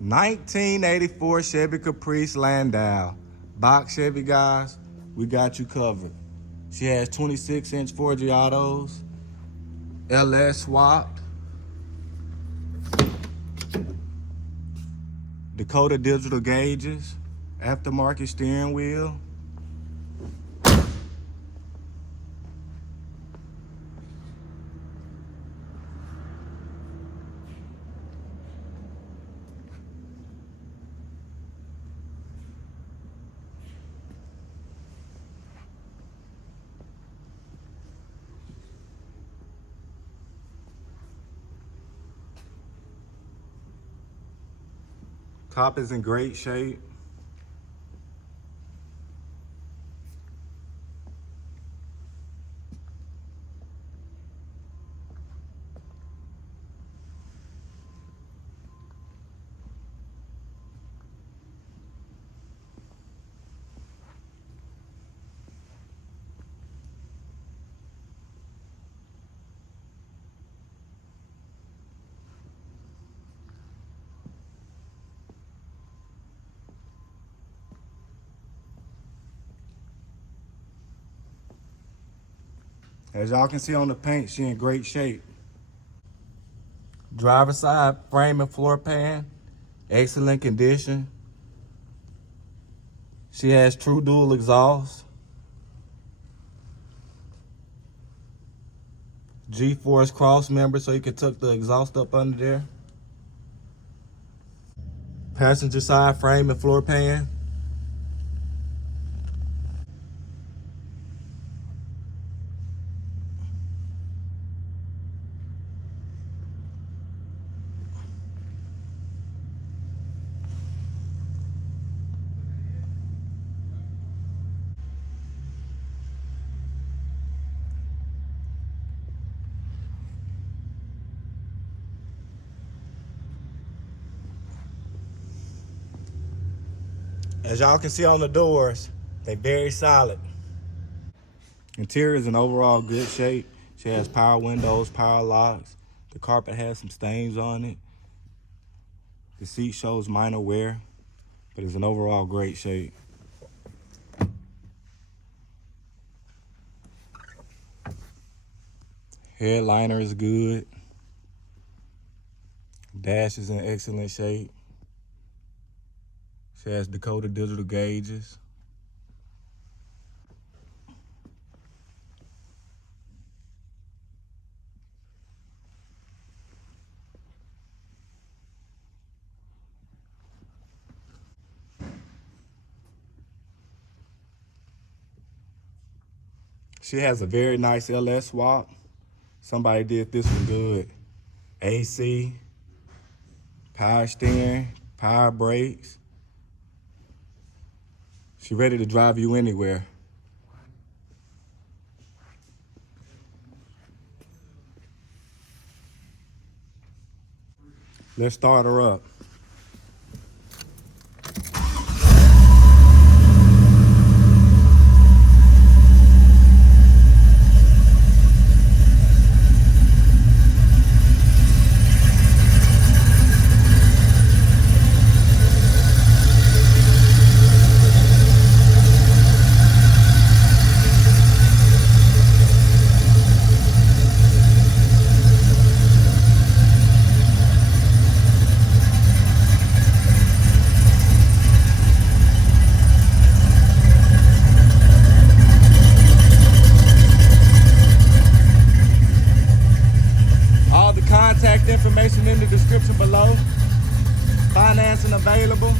1984 Chevy Caprice Landau. Box Chevy, guys, we got you covered. She has 26-inch 4G autos, LS swapped, Dakota digital gauges, aftermarket steering wheel, top is in great shape. As y'all can see on the paint, she in great shape. Driver side frame and floor pan, excellent condition. She has true dual exhaust, G-force cross member so you can tuck the exhaust up under there. Passenger side frame and floor pan. As y'all can see on the doors, they're very solid. Interior is in overall good shape. She has power windows, power locks. The carpet has some stains on it. The seat shows minor wear, but it's in overall great shape. Headliner is good. Dash is in excellent shape. She has Dakota digital gauges. She has a very nice LS swap. Somebody did this one good. AC, power steering, power brakes. She's ready to drive you anywhere. Let's start her up. Contact information in the description below. Financing available.